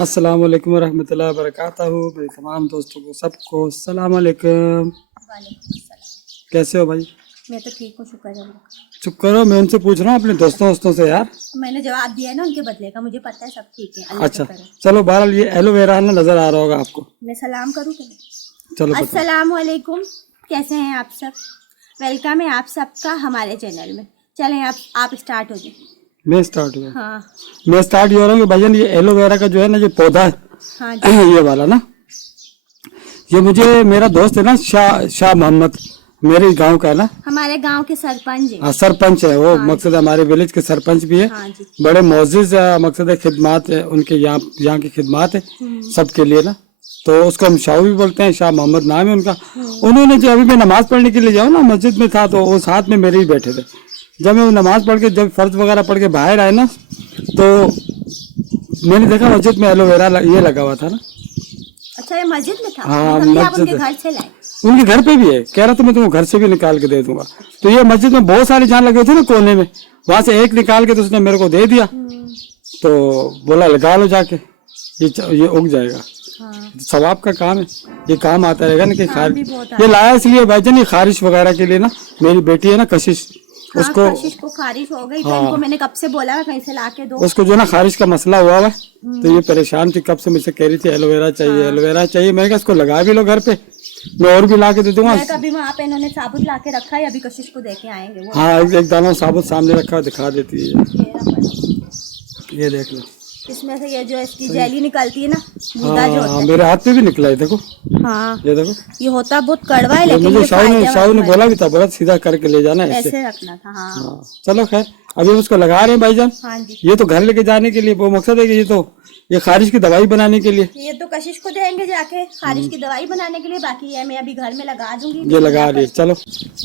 अस्सलाम वालेकुम रहमतुल्लाहि व बरकातहू। मेरे तमाम दोस्तों को सबको अस्सलाम वालेकुम। वालेकुम अस्सलाम। कैसे हो भाई? मैं तो ठीक हूँ, शुक्र है अल्लाह का। चुप करो, मैं उनसे पूछ रहा हूँ अपने दोस्तों से यार। मैंने जवाब दिया है ना उनके बदले का, मुझे पता है सब ठीक है, अल्लाह अच्छा का करे। चलो, बहरहाल ये एलोवेरा ना नजर आ रहा होगा आपको। मैं सलाम करूँ क्या? चलो बताओ। अस्सलाम वालेकुम, कैसे हैं आप सब? वेलकम है आप सबका हमारे चैनल में। चलें आप स्टार्ट हो जाए। मैं स्टार्ट हुआ। हाँ मैं स्टार्ट हो रहा हूँ कि भाईजान ये एलोवेरा का जो है ना, जो पौधा हाँ है जी। ये वाला ना, ये मुझे मेरा दोस्त है ना शाह मोहम्मद, मेरे गांव का है ना। हमारे गांव के सरपंच हाँ हैं। सरपंच है वो, हाँ मकसद हमारे विलेज के सरपंच भी है। हाँ जी। बड़े मोअज़्ज़िज़ मकसद है, खिदमात है उनके, यहाँ की खिदमात है सबके लिए ना। तो उसको हम शाह भी बोलते हैं, शाह मोहम्मद नाम है उनका। उन्होंने जो अभी मैं नमाज पढ़ने के लिए जाऊँ ना, मस्जिद में था तो वो साथ में मेरे ही बैठे थे। जब मैं वो नमाज पढ़ के, जब फर्ज वगैरह पढ़ के बाहर आए ना, तो मैंने देखा मस्जिद में एलोवेरा ये लगा हुआ था ना। अच्छा, ये मस्जिद में था? हाँ मैं समझी आप उनके मस्जिद, घर से लाए। उनके घर पे भी है। कह रहा था मैं तुम्हें घर से भी निकाल के दे दूंगा। तो ये मस्जिद में बहुत सारे जहाँ लगे थे ना कोने में, वहां से एक निकाल के तो उसने मेरे को दे दिया। तो बोला लगा लो जाके, ये उग जाएगा। हाँ सवाब का काम है, ये काम आता रहेगा ना कि काम भी खारिश। बहुत ये लाया इसलिए भाईजान, ये खारिश वगैरह के लिए ना, मेरी बेटी है ना कशिश, हाँ, उसको कशिश को खारिश हो गई। तो हाँ, इनको मैंने कब से बोला है कहीं से ला के दो। उसको जो ना खारिश का मसला हुआ है, तो ये परेशान थी, कब से मुझसे कह रही थी एलोवेरा चाहिए एलोवेरा चाहिए। मैंने कहा इसको लगा भी लो घर पे, मैं और भी ला के दे दूंगा। मैं कभी वहाँ पे इन्होंने साबुत ला के रखा है, अभी कशिश को दे के आएंगे वो। हाँ एक दाना साबुत सामने रखा, दिखा देती है। मेरा पड़ा। ये देख लो, इसमें से ये जो इसकी जेली निकलती है ना, गूदा जो होता हाँ है। मेरे हाथ पे भी निकला है देखो, हाँ, ये देखो। ये होता बहुत कड़वा है, ये लेकिन मुझे ये शाहू ने फायदेमंद बोला है। भी था, बोला सीधा करके ले जाना ऐसे। ऐसे रखना था। हाँ हाँ चलो खैर, अभी हम उसको लगा रहे हैं भाईजान। हाँ जी। ये तो घर लेके जाने के लिए वो मकसद है कि ये खारिश की दवाई बनाने के लिए। ये तो कशिश को देंगे जाके खारिश की दवाई बनाने के लिए, बाकी ये मैं अभी घर में लगा दूंगी। ये लगा रही है, चलो।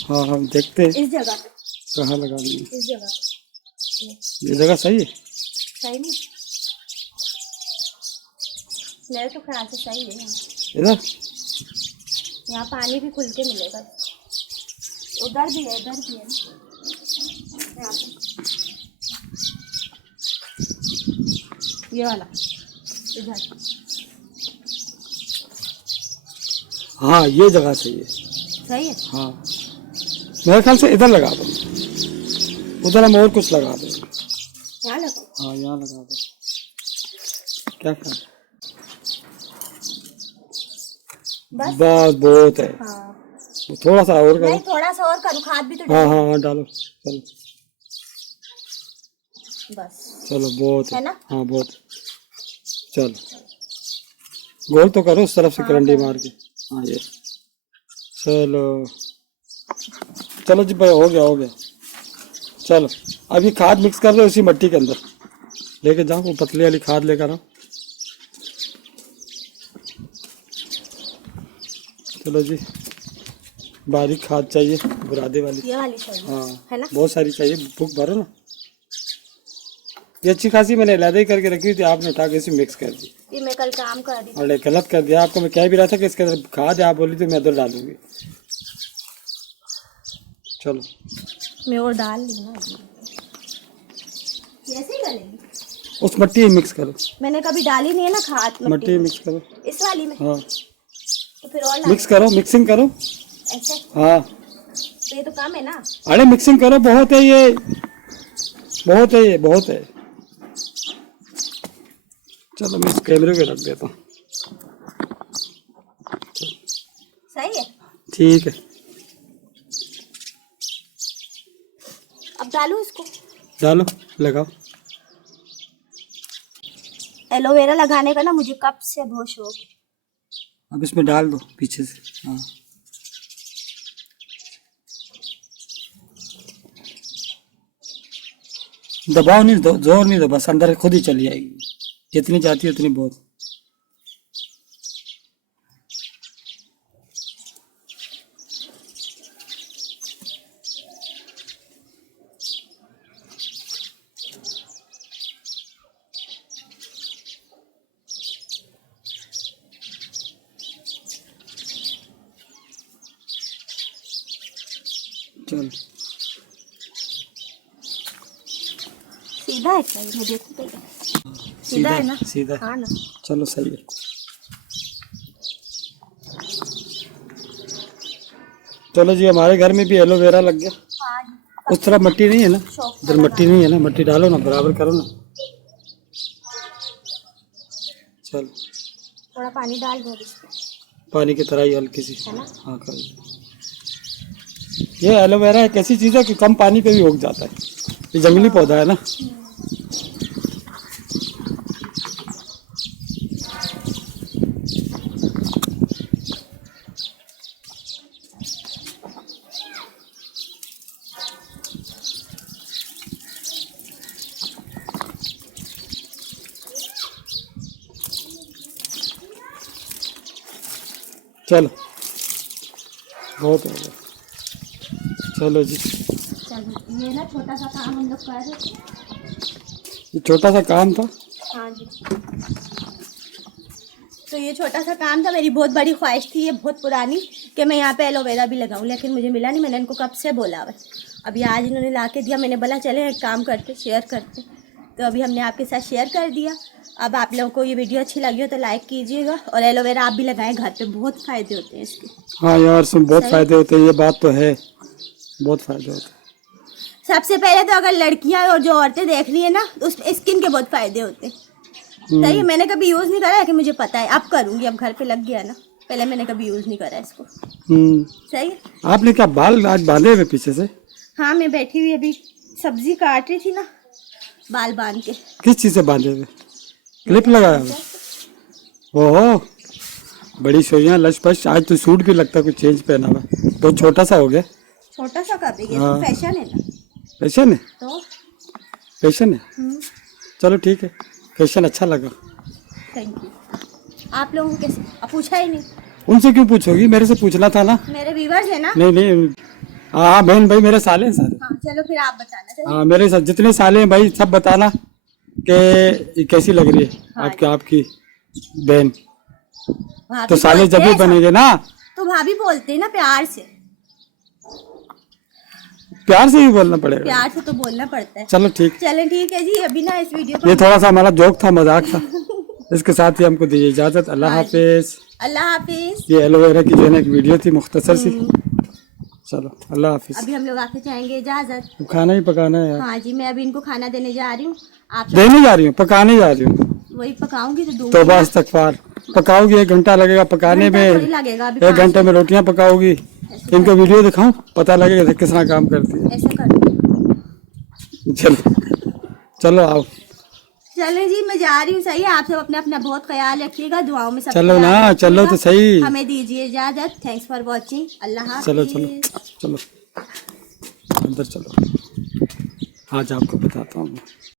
हाँ हम देखते हैं इस जगह पे, कहाँ लगा रही है। इस जगह पे। ये जगह सही है। सही नहीं, मेरे तो ख्याल से सही है। इधर यहाँ पानी भी खुल के मिलेगा। उधर भी है, इधर भी है यहाँ पे। ये वाला इधर। हाँ ये जगह सही है। सही है। हाँ मेरे ख्याल से इधर लगा दो, उधर हम और कुछ लगा दो। यहाँ लगाओ। हाँ यहाँ लगा दो, क्या ख्याल? बस बहुत है। हाँ, थोड़ा सा और करो। नहीं थोड़ा सा और करूँ, खाद भी तो हाँ डालो। हाँ हाँ डालो, चलो बस चलो बहुत है ना। हाँ बहुत। चलो गोल तो करो उस तरफ से, करंडी मार के। हाँ ये चलो, चलो जी भाई, हो गया। चलो अब ये खाद मिक्स कर दो इसी मिट्टी के अंदर, लेके जाओ वो पतली वाली खाद लेकर आओ। चलो जी, बारीक खाद चाहिए, बुरादे वाली। ये वाली चाहिए हाँ है ना। बहुत सारी चाहिए, भूख भरो ना। ये अच्छी खासी मैंने अलग ही करके रखी थी, आपने उठा के इसे मिक्स कर दी। ये मैं कल काम कर दी। अरे गलत कर दिया आपको, मैं कह भी रहा था कि इसके अंदर खाद है, आप बोली थी मैं उधर डालूंगी। चलो मैं और डाल ली ना, ऐसे ही डालेंगे। उस मिट्टी में मिक्स करो, मैंने कभी डाली नहीं है ना खाद मिट्टी में मिक्स करो। इस वाली में। हाँ तो फिर और मिक्स करो, मिक्सिंग करो। ऐसे हाँ तो ये तो कम है ना। अरे मिक्सिंग करो, बहुत है ये, बहुत है ये, बहुत है। चलो मैं इस कैमरे पे रख देता हूँ। सही है। ठीक है अब डालू इसको। डालो, लगाओ। एलोवेरा लगाने का ना मुझे कब से बहुत शौक है। अब इसमें डाल दो पीछे से। हाँ दबाव नहीं दो, जोर नहीं दो, बस अंदर खुद ही चली जाएगी, जितनी जाती है उतनी बहुत। चल सीधा है क्या? मैं देखूं पहले। सीधा है ना? सीधा। हाँ ना। चलो सही है। चलो जी, हमारे घर में भी एलोवेरा लग गया। हाँ जी। उस तरफ मट्टी नहीं है ना, शौक इधर मट्टी नहीं है ना, मट्टी डालो ना, बराबर करो ना। चल थोड़ा पानी डाल दो इसमें, पानी की तरह ही हल्की सी। है ना? हाँ कर। ये एलोवेरा एक ऐसी चीज़ है कि कम पानी पे भी उग जाता है। ये जंगली पौधा है ना। चलो बहुत हो गया। चलो जी, चलो ये ना छोटा सा काम हम लोग कर रहे थे। ये छोटा सा काम था। हाँ जी। तो ये छोटा सा काम था, मेरी बहुत बड़ी ख्वाहिश थी, ये बहुत पुरानी, कि मैं यहाँ पे एलोवेरा भी लगाऊं, लेकिन मुझे मिला नहीं। मैंने इनको कब से बोला है, अभी आज इन्होंने ला के दिया। मैंने बोला चले एक काम करते, शेयर करते, तो अभी हमने आपके साथ शेयर कर दिया। अब आप लोगों को ये वीडियो अच्छी लगी हो तो लाइक कीजिएगा, और एलोवेरा आप भी लगाएं घर पे, बहुत फ़ायदे होते हैं इसके। हाँ यार सुन, बहुत सही। फायदे होते हैं, ये बात तो है, बहुत फायदे होते हैं। सबसे पहले तो अगर लड़कियां और जो औरतें देख रही है ना, तो उसमें स्किन के बहुत फ़ायदे होते हैं। सही है, मैंने कभी यूज़ नहीं करा, लेकिन मुझे पता है, अब करूँगी, अब घर पे लग गया ना। पहले मैंने कभी यूज़ नहीं करा इसको। सही है। आपने क्या बाल आज बांधे हुए पीछे से? हाँ, मैं बैठी हुई अभी सब्जी काट रही थी ना, बाल बांध के। किस चीज़ से बांधे हुए? क्लिप लगाया हुआ? ओहो, बड़ी सोइयां लश पश। आज तो सूट भी लगता है कुछ चेंज पहना हुआ, बहुत छोटा सा हो गया। छोटा सा कर रही है, हाँ। तो फैशन है ना। फैशन है, तो फैशन है। चलो ठीक है, फैशन अच्छा लगा। Thank you. आप लोगों को कैसे, अब पूछा ही नहीं। उनसे क्यों पूछोगी, मेरे से पूछना था ना। मेरे व्यूवर्स है ना। नहीं नहीं, हाँ बहन भाई मेरे साले हैं सारे। हाँ चलो फिर आप बताना। चलिए। हाँ मेरे साथ जितने साले हैं भाई, सब बताना कि ये कैसी लग रही है। हाँ आपकी बहन। भाभी तो साले बोलते जब भी हैं सब। बनेंगे ना। तो भाभी बोलते हैं ना प्यार से। प्यार से ही बोलना पड़ेगा। प्यार से तो बोलना पड़ता है। चलो ठीक। चलें ठीक है जी, अभी ना इस वीडियो को ये थोड़ा सा हमारा जोक था, मजाक था। इसके साथ ही हमको दीजिए इजाजत। अल्लाह हाँ जी। हाफिज। अल्लाह हाफिज। ये एलोवेरा की जो है ना एक वीडियो थी मुख्तसर सी। चलो अल्लाह हाफिज। अभी हम लोग आपसे चाहेंगे इजाजत। अब खाना ही पकाना है यार। हाँ जी, मैं अभी इनको खाना देने जा रही हूँ। आप देने जा रही हूँ, पकाने जा रही हूँ। वही पकाऊंगी तो दूंगी। तौबा इस्तगफार। पकाओगी 1 घंटा लगेगा पकाने में, थोड़ी लगेगा, अभी 1 घंटे में रोटियां पकाओगी। इनको वीडियो दिखाऊं, पता लगेगा किस तरह काम करती है। ऐसे कर। चलो चलो आओ। चलें जी, मैं जा रही हूँ। सही है, आप सब अपना अपना बहुत ख्याल रखिएगा, दुआओं में सब चलो ना, चलो तो सही। हमें दीजिए इजाजत। Thanks for watching. अल्लाह हाफिज। चलो चलो चलो अंदर चलो, आज आपको बताता हूँ।